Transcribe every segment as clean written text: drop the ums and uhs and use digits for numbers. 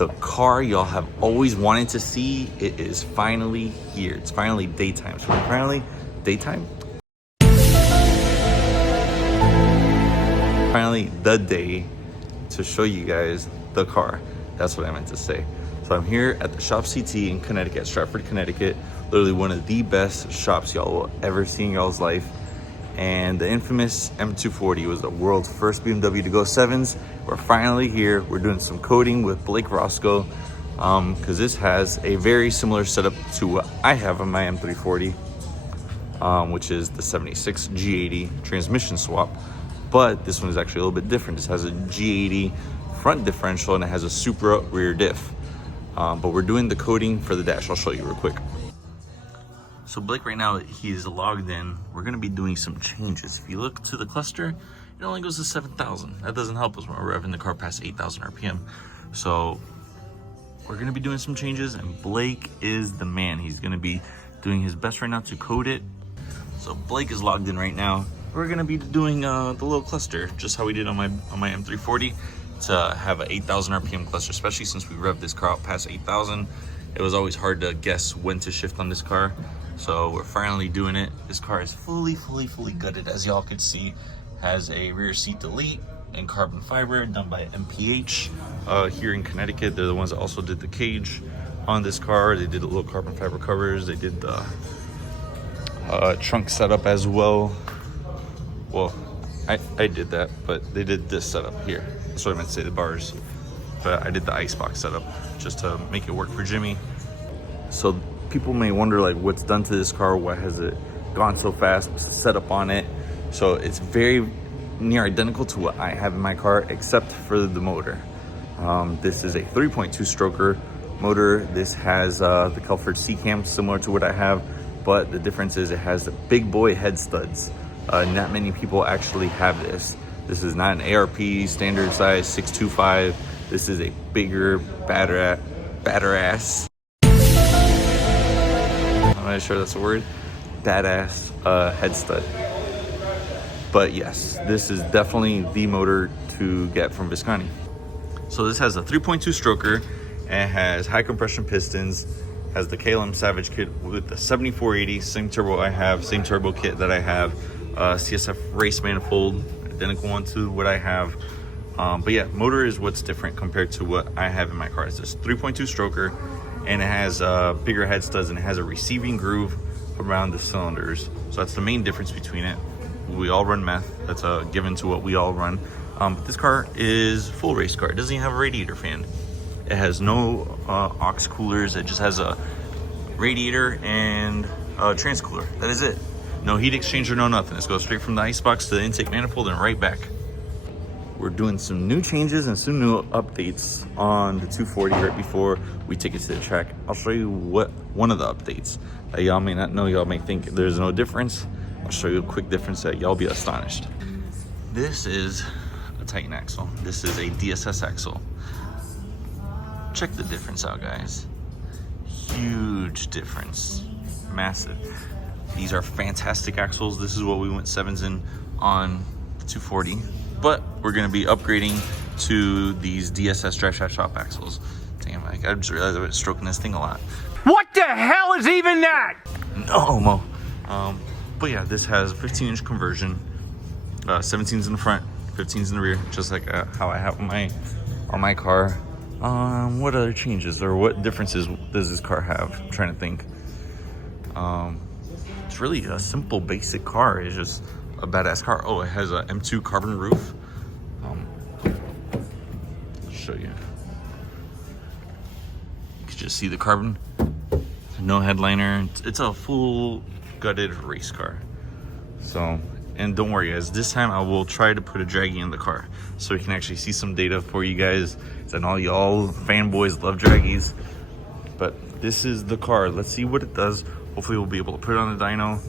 the car y'all have always wanted to see. It is finally here. It's finally daytime. So we're finally daytime. Finally the day to show you guys the car. That's what I meant to say. So I'm here at the Shop CT in Connecticut, Stratford, Connecticut. Literally one of the best shops y'all will ever see in y'all's life. And the infamous M240 was the world's first BMW to go sevens. We're finally here. We're doing some coding with Blake Roscoe because this has a very similar setup to what I have on my M340, which is the 76 G80 transmission swap. But this one is actually a little bit different. This has a G80 front differential and it has a Supra rear diff. But we're doing the coding for the dash. I'll show you real quick. So Blake right now, he's logged in. We're gonna be doing some changes. If you look to the cluster, it only goes to 7,000. That doesn't help us when we're revving the car past 8,000 RPM. So we're gonna be doing some changes and Blake is the man. He's gonna be doing his best right now to code it. So Blake is logged in right now. We're gonna be doing the little cluster, just how we did on my M340, to have an 8,000 RPM cluster, especially since we revved this car out past 8,000. It was always hard to guess when to shift on this car. So we're finally doing it. This car is fully gutted, as y'all can see. Has a rear seat delete and carbon fiber done by MPH here in Connecticut. They're the ones that also did the cage on this car. They did the little carbon fiber covers. They did the trunk setup as well. Well, I did that, but they did this setup here. That's what I meant to say, the bars. But I did the icebox setup just to make it work for Jimmy. So people may wonder like what's done to this car, why has it gone so fast, what's the setup on it. So it's very near identical to what I have in my car except for the motor. This is a 3.2 stroker motor. This has the Kelford C-cam similar to what I have, but the difference is it has the big boy head studs. Not many people actually have this. This is not an ARP standard size 625. This is a bigger, badder ass. I'm not sure that's a word. Badass head stud. But yes, this is definitely the motor to get from Visconti. So this has a 3.2 stroker and has high compression pistons. Has the KLM Savage kit with the 7480, same turbo I have, same turbo kit that I have. CSF race manifold, identical one to what I have. But yeah, motor is what's different compared to what I have in my car. It's this 3.2 stroker and it has bigger head studs and it has a receiving groove around the cylinders. So that's the main difference between it. We all run meth. That's a given to what we all run. But this car is full race car. It doesn't even have a radiator fan. It has no aux coolers. It just has a radiator and a transcooler. That is it. No heat exchanger, no nothing. This goes straight from the icebox to the intake manifold and right back. We're doing some new changes and some new updates on the 240 right before we take it to the track. I'll show you what one of the updates that y'all may not know. Y'all may think there's no difference. I'll show you a quick difference that y'all be astonished. This is a Titan axle. This is a DSS axle. Check the difference out, guys. Huge difference. Massive. These are fantastic axles. This is what we went sevens in on the 240. But we're gonna be upgrading to these DSS drive shaft shop axles. Damn, I just realized I was stroking this thing a lot. What the hell is even that? No homo. But yeah, this has a 15-inch conversion. 17's in the front, 15's in the rear, just like how I have on my car. What other changes or what differences does this car have? I'm trying to think. It's really a simple, basic car. It's just a badass car. Oh, it has a M2 carbon roof. I'll show you. You can just see the carbon. No headliner. It's a full gutted race car. So, and don't worry guys, this time I will try to put a draggy in the car so we can actually see some data for you guys. And all y'all fanboys love draggies. But this is the car. Let's see what it does. Hopefully we'll be able to put it on the dyno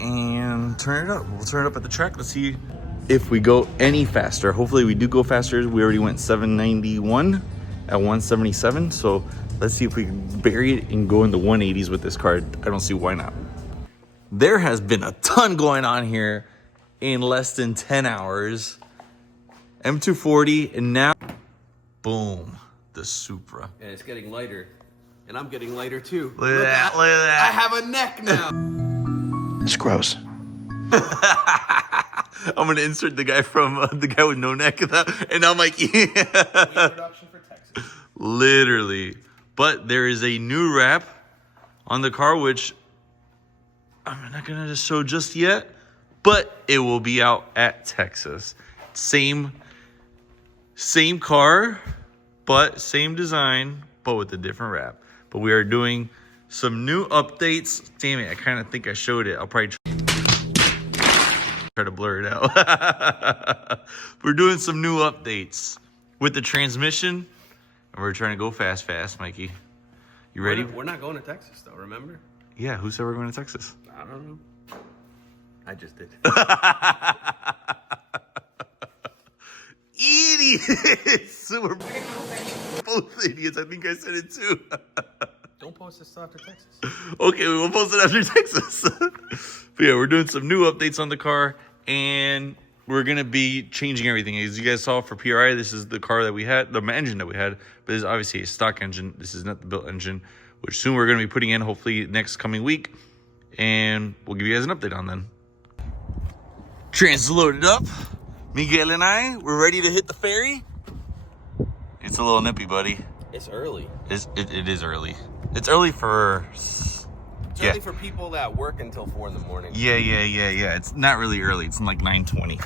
and turn it up. We'll turn it up at the track. Let's see if we go any faster. Hopefully we do go faster. We already went 791 at 177. So let's see if we can bury it and go in the 180s with this car. I don't see why not. There has been a ton going on here in less than 10 hours. M240 and now Boom. The Supra. And it's getting lighter. And I'm getting lighter too. Look at that. Look at that. I have a neck now. It's gross. I'm gonna insert the guy from the guy with no neck, and I'm like, yeah. Introduction for Texas. Literally. But there is a new wrap on the car, which I'm not gonna show just yet, but it will be out at Texas. Same car, but same design, but with a different wrap. But we are doing some new updates. Damn it, I kind of think I showed it. I'll probably try to blur it out. We're doing some new updates with the transmission, and we're trying to go fast, Mikey. You ready? We're not going to Texas though, remember? Yeah, who said we're going to Texas? I don't know. I just did. Idiots! We're both idiots. I think I said it too. Don't post this after Texas. Okay, we will post it after Texas. But yeah, we're doing some new updates on the car, and we're gonna be changing everything. As you guys saw for PRI, this is the car that we had, the engine that we had, but this is obviously a stock engine. This is not the built engine, which soon we're gonna be putting in, hopefully next coming week, and we'll give you guys an update on then. Trans loaded up. Miguel and I, we're ready to hit the ferry. It's a little nippy, buddy. It's early. It is early. It's early for... It's early for people that work until 4 in the morning. Yeah. It's not really early. It's like 9:20.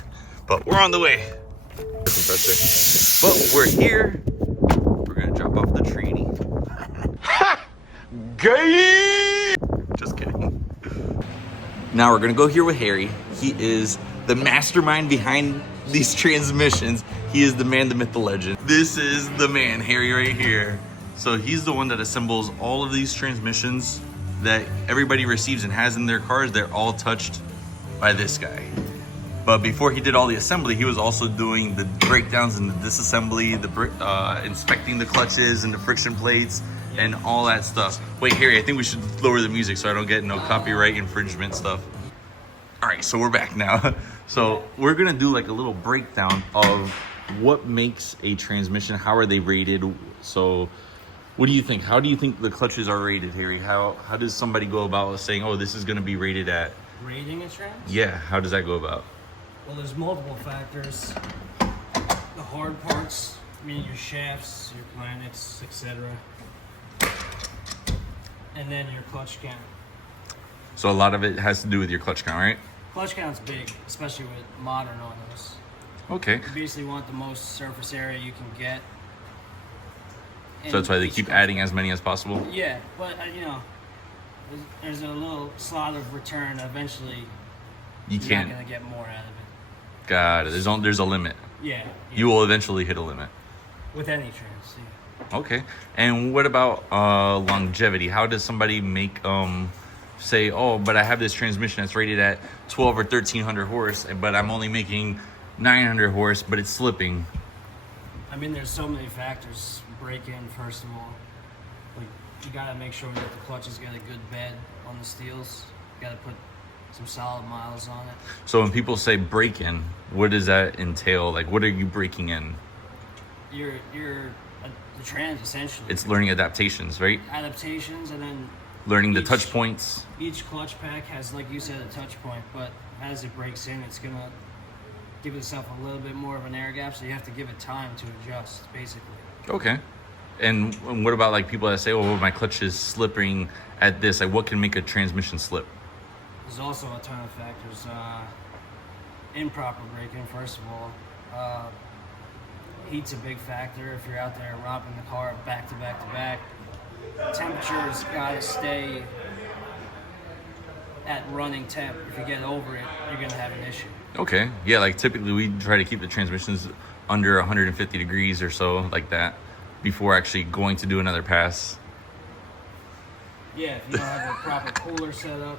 But we're on the way. But we're here. We're going to drop off the treaty. Gay! Just kidding. Now we're going to go here with Harry. He is the mastermind behind these transmissions. He is the man, the myth, the legend. This is the man, Harry, right here. So he's the one that assembles all of these transmissions that everybody receives and has in their cars. They're all touched by this guy. But before he did all the assembly, he was also doing the breakdowns and the disassembly, the inspecting the clutches and the friction plates and all that stuff. Wait, Harry, I think we should lower the music so I don't get no copyright infringement stuff. All right, so we're back now. So we're gonna do like a little breakdown of what makes a transmission. How are they rated? So what do you think? How do you think the clutches are rated, Harry? How does somebody go about saying, oh, this is gonna be rated at? Rating a trans? Yeah, how does that go about? Well, there's multiple factors. The hard parts, meaning your shafts, your planets, etc. And then your clutch count. So a lot of it has to do with your clutch count, right? Clutch count's big, especially with modern autos. Okay. You basically want the most surface area you can get. So that's why they each keep clutch adding as many as possible? Yeah, but you know, there's a little slot of return. Eventually, You you're can't. not gonna get more out of it. Got it. There's a limit. Yeah. You will eventually hit a limit. With any trans, yeah. Okay. And what about longevity? How does somebody make say, oh, but I have this transmission that's rated at 12 or 1300 horse, but I'm only making 900 horse, but it's slipping? I mean, there's so many factors. Break in, first of all. Like, you gotta make sure that the clutches get a good bed on the steels. You gotta put some solid miles on it. So when people say break in, what does that entail? Like, what are you breaking in? The trans, essentially. It's learning adaptations, right? Adaptations, and then Learning the touch points. Each clutch pack has, like you said, a touch point, but as it breaks in, it's gonna give itself a little bit more of an air gap, so you have to give it time to adjust, basically. Okay. And what about like people that say, oh, my clutch is slipping at this? Like, what can make a transmission slip? There's also a ton of factors. Improper braking, first of all. Heat's a big factor. If you're out there robbing the car back to back to back, temperature's got to stay at running temp. If you get over it, you're going to have an issue. Okay. Yeah, like typically we try to keep the transmissions under 150 degrees or so, like that, before actually going to do another pass. Yeah, if you don't have a proper cooler set up.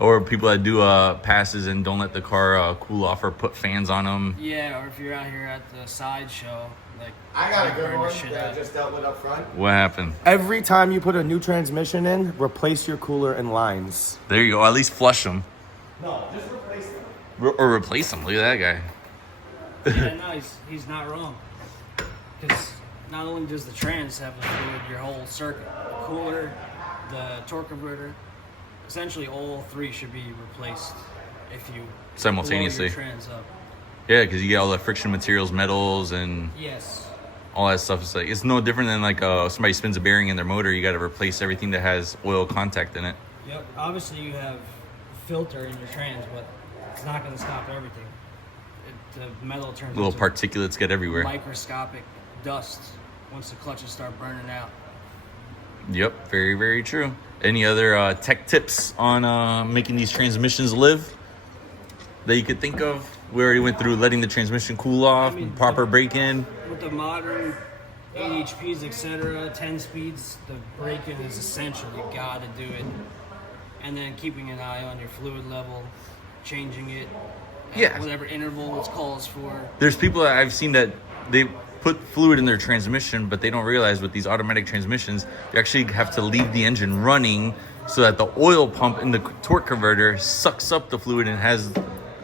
Or people that do passes and don't let the car cool off or put fans on them. Yeah, or if you're out here at the sideshow, like I got a good burn the one shit that I up. just dealt with up front. What happened? Every time you put a new transmission in, replace your cooler and lines. There you go. At least flush them. No, just replace them. Or replace them. Look at that guy. Yeah, no, he's not wrong. because not only does the trans have the fluid, your whole circuit, the cooler, the torque converter, essentially all three should be replaced if you simultaneously blow your trans up. Yeah, because you get all the friction materials, metals, and Yes. all that stuff. It's no different than like somebody spins a bearing in their motor. You got to replace everything that has oil contact in it. Yep. Obviously, you have filter in your trans, but it's not going to stop everything. The metal turns Little into particulates get everywhere. microscopic dust once the clutches start burning out. Yep, very, very true. Any other tech tips on making these transmissions live that you could think of? We already went through letting the transmission cool off, proper break-in. With the modern 8 HPs, etc., 10 speeds, the break-in is essential. You got to do it. And then keeping an eye on your fluid level, changing it at whatever interval it calls for. There's people that I've seen that they put fluid in their transmission, but they don't realize with these automatic transmissions, you actually have to leave the engine running so that the oil pump in the torque converter sucks up the fluid and has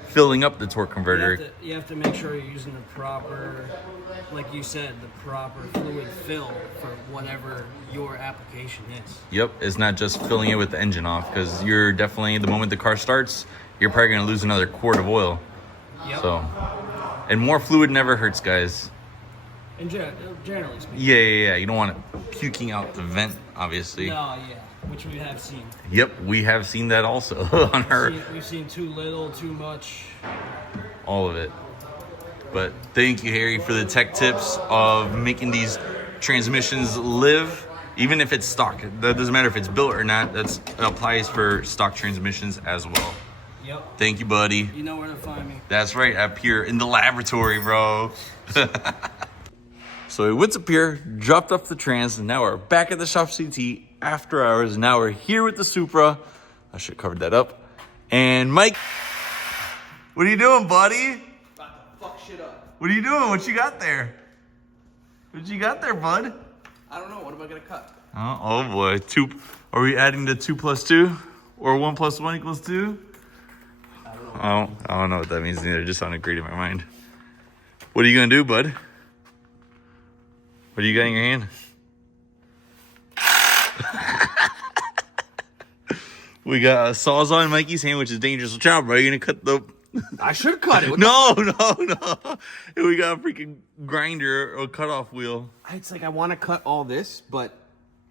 filling up the torque converter. You have to make sure you're using the proper, like you said, the proper fluid fill for whatever your application is. Yep, it's not just filling it with the engine off, because you're definitely, the moment the car starts, you're probably going to lose another quart of oil. Yep. So, and more fluid never hurts, guys. And generally speaking. Yeah. You don't want it puking out the vent, obviously. No, yeah, which we have seen. Yep, we have seen that also on her. We've seen too little, too much. All of it. But thank you, Harry, for the tech tips of making these transmissions live, even if it's stock. That doesn't matter if it's built or not. That applies for stock transmissions as well. Yep. Thank you, buddy. You know where to find me. That's right, up here in the laboratory, bro. So we went up here, dropped off the trans, and now we're back at the shop CT after hours. Now we're here with the Supra. I should have covered that up. And Mike, what are you doing, buddy? About to fuck shit up. What are you doing? What you got there? What you got there, bud? I don't know. What am I gonna cut? Oh boy, two. Are we adding the 2 + 2, or 1 + 1 = 2? I don't know what that means either. It just sounded great in my mind. What are you gonna do, bud? What do you got in your hand? We got a Sawzall in Mikey's hand, which is dangerous. So, child, bro, you gonna cut the... I should cut it. No. And we got a freaking grinder or cutoff wheel. It's like I want to cut all this, but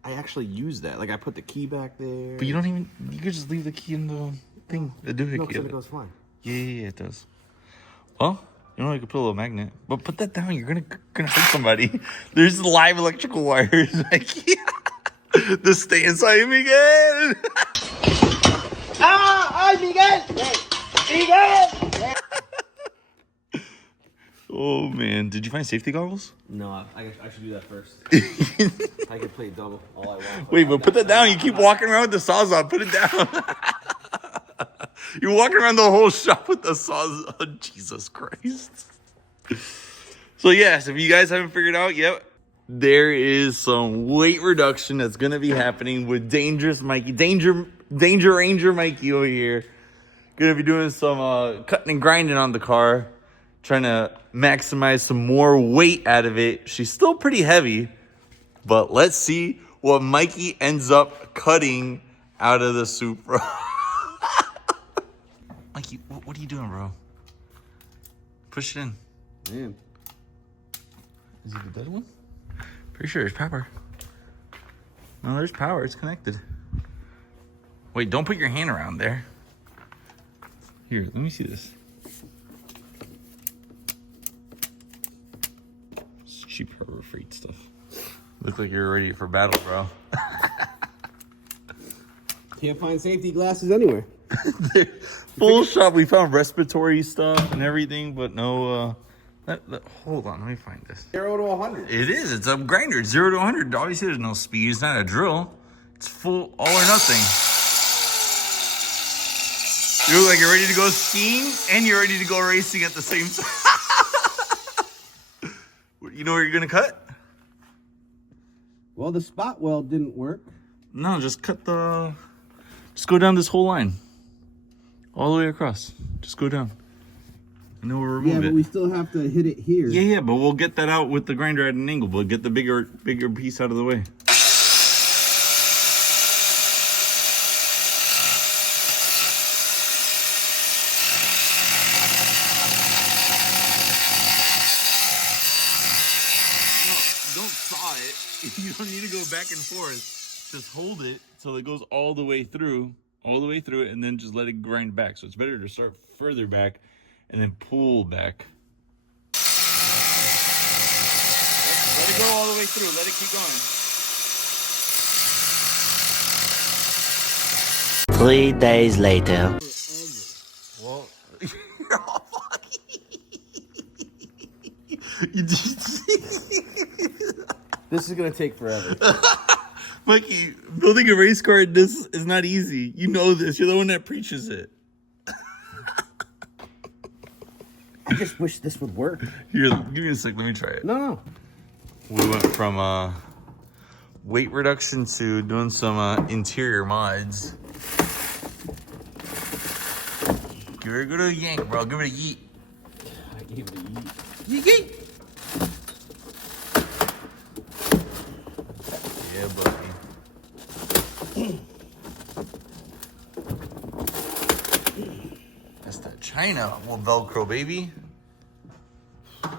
I actually use that. Like I put the key back there. But you don't even... You could just leave the key in the thing. The doohickey. No, because it goes fine. Yeah, it does. Well, you know, you could put a little magnet. But put that down. You're gonna hurt somebody. There's live electrical wires. Like, the stay inside Miguel. ¡Ay, Miguel! ¡Miguel! Oh, man. Did you find safety goggles? No, I should do that first. I can play double all I want. Wait, but put that down. You keep walking around with the Sawzall. Put it down. You're walking around the whole shop with the Sawzall. Oh, Jesus Christ. So, yes, if you guys haven't figured out yet, there is some weight reduction that's going to be happening with Dangerous Mikey. Danger Ranger Mikey over here. Going to be doing some cutting and grinding on the car. Trying to maximize some more weight out of it. She's still pretty heavy. But let's see what Mikey ends up cutting out of the Supra. Mikey, what are you doing, bro? Push it in. Man. Is it the dead one? Pretty sure there's power. No, there's power. It's connected. Wait, don't put your hand around there. Here, let me see this. It's cheap Harbor Freight stuff. Look like you're ready for battle, bro. Can't find safety glasses anywhere. Full shop. We found respiratory stuff and everything, but no. Hold on, let me find this. 0 to 100. It is. It's a grinder. It's 0 to 100. Obviously, there's no speed. It's not a drill. It's full all or nothing. You look like you're ready to go skiing and you're ready to go racing at the same time. You know where you're gonna cut? Well, the spot weld didn't work. No, just cut the. Just go down this whole line, all the way across. Just go down. and then we'll remove Yeah, it. but we still have to hit it here. Yeah, but we'll get that out with the grinder at an angle. But get the bigger piece out of the way. Don't saw it. You don't need to go back and forth. Just hold it till it goes all the way through it, and then just let it grind back. So it's better to start further back and then pull back. Let it go all the way through. Let it keep going. 3 days later. Well, This is gonna take forever. Mikey, building a race car in this is not easy. You know this. You're the one that preaches it. I just wish this would work. Here, give me a sec. Let me try it. No. We went from weight reduction to doing some interior mods. Give it a good yank, bro. Give it a yeet. I gave it a yeet. Yeet. Yeah, buddy. That's that China Velcro, baby. Let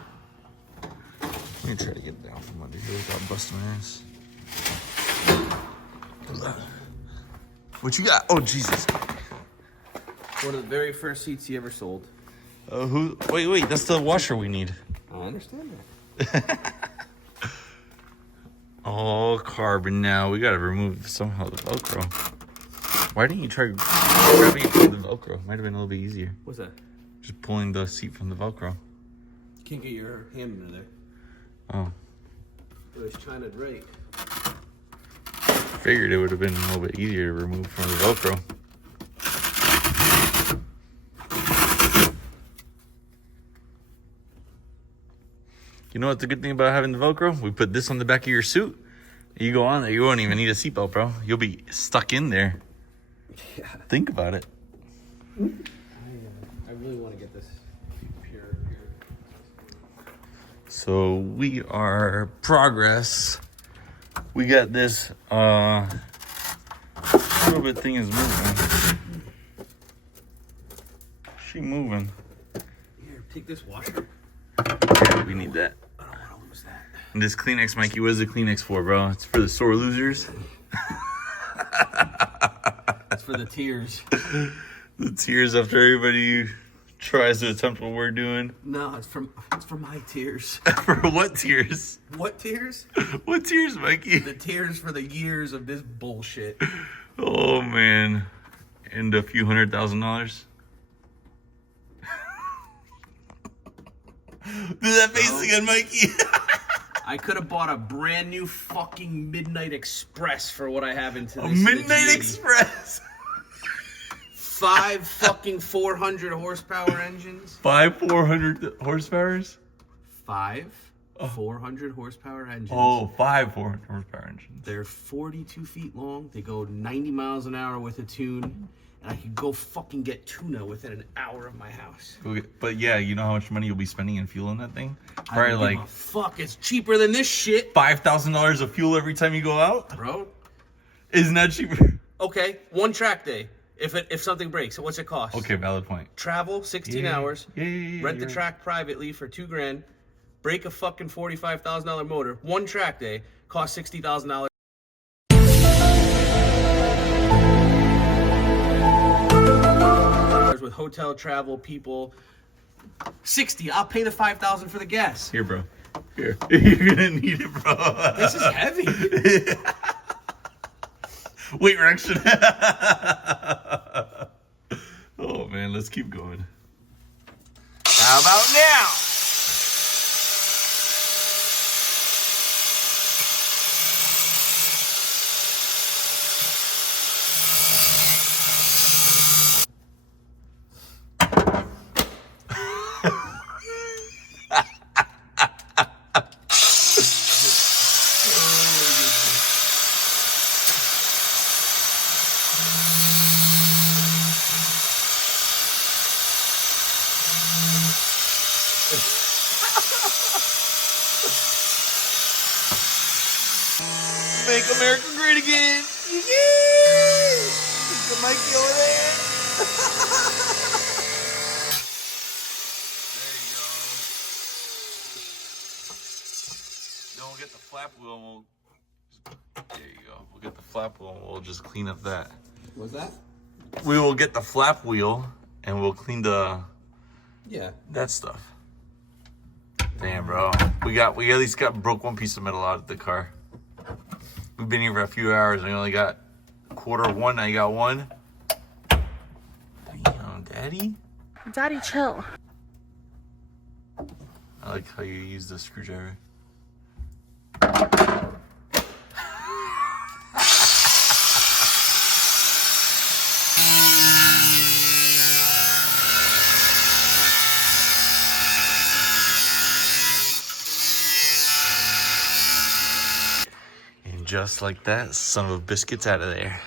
me try to get down from under here without busting my ass. What you got? Oh, Jesus. One of the very first seats he ever sold. Wait, that's the washer we need. I understand that. Oh, carbon now. We gotta remove somehow the Velcro. Why didn't you try grabbing it from the Velcro? Might have been a little bit easier. What's that? Just pulling the seat from the Velcro. You can't get your hand into there. Oh. It was China Drake. Figured it would have been a little bit easier to remove from the Velcro. You know what's the good thing about having the Velcro? We put this on the back of your suit. You go on there, you won't even need a seatbelt, bro. You'll be stuck in there. Yeah. Think about it. I really want to get this pure. So we are progress. We got this little bit thing is moving. She moving. Here, take this washer. Yeah, we need that. I don't want to lose that. And this Kleenex, Mikey, what is the Kleenex for, bro? It's for the sore losers. It's for the tears. The tears after everybody tries to attempt what we're doing. No, it's for my tears. For what tears? What tears? What tears, Mikey? The tears for the years of this bullshit. Oh, man. And a few $100,000. Do that face again, Mikey. I could have bought a brand new fucking Midnight Express for what I have into this. A Midnight Express. 5 fucking 400 horsepower engines. 5 400 horsepowers? 5 400 horsepower engines. Oh, 5 400 horsepower engines. They're 42 feet long. They go 90 miles an hour with a tune. And I could go fucking get tuna within an hour of my house. But yeah, you know how much money you'll be spending in fuel in that thing? Probably like fuck, it's cheaper than this shit. $5,000 of fuel every time you go out? Bro. Isn't that cheaper? Okay, 1 track day. If something breaks, what's it cost? Okay, valid point. Travel 16 hours. Yeah, Rent the right. track privately for $2,000. Break a fucking $45,000 motor. 1 track day costs $60,000. With hotel, travel, people. 60. I'll pay the $5,000 for the gas. Here, bro. Here. You're gonna need it, bro. This is heavy. Weight reaction. Oh man, let's keep going. How about now? Make America great again. Yeah. Look at Mikey over there. There you go. Then we'll get the flap wheel and we'll... There you go. We'll get the flap wheel and we'll just clean up that. What's that? We will get the flap wheel and we'll clean that stuff. Damn, bro. We at least broke one piece of metal out of the car. We've been here for a few hours and we only got a quarter of one. Now you got one. Damn, Daddy. Daddy, chill. I like how you use the screwdriver. Just like that, son of a biscuit's out of there.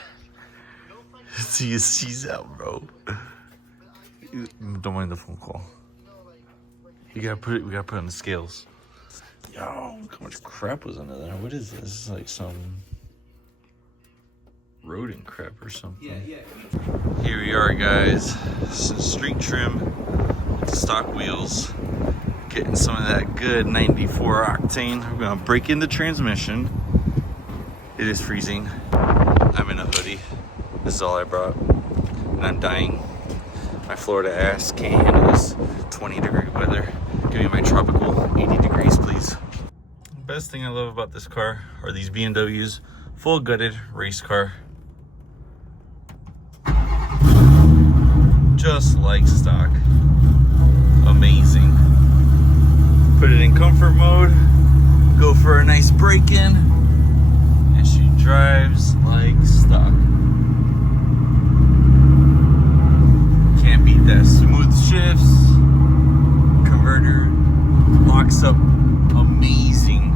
See, she's out, bro. Don't mind the phone call. We gotta put it on the scales. Yo, look how much crap was under there. What is this? This is like some rodent crap or something. Yeah. Here we are, guys. Some street trim, stock wheels. Getting some of that good 94 octane. We're gonna break in the transmission. It is freezing. I'm in a hoodie. This is all I brought. And I'm dying. My Florida ass can't handle this 20-degree weather. Give me my tropical 80 degrees, please. The best thing I love about this car are these BMWs. Full gutted race car. Just like stock. Amazing. Put it in comfort mode. Go for a nice break-in. She drives like stock. Can't beat that. Smooth shifts. Converter locks up amazing.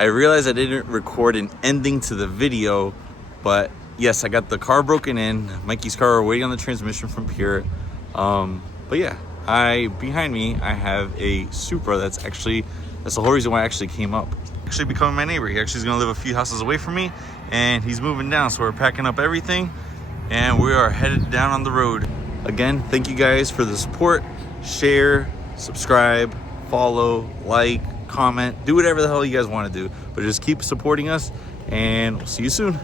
I realized I didn't record an ending to the video, but yes, I got the car broken in. Mikey's car, waiting on the transmission from Pure. But yeah, behind me I have a Supra. That's the whole reason why I actually came up. Actually becoming my neighbor. He actually is gonna live a few houses away from me and he's moving down, so we're packing up everything and we are headed down on the road. Again, thank you guys for the support. Share, subscribe, follow, like, comment, do whatever the hell you guys want to do, but just keep supporting us and we'll see you soon.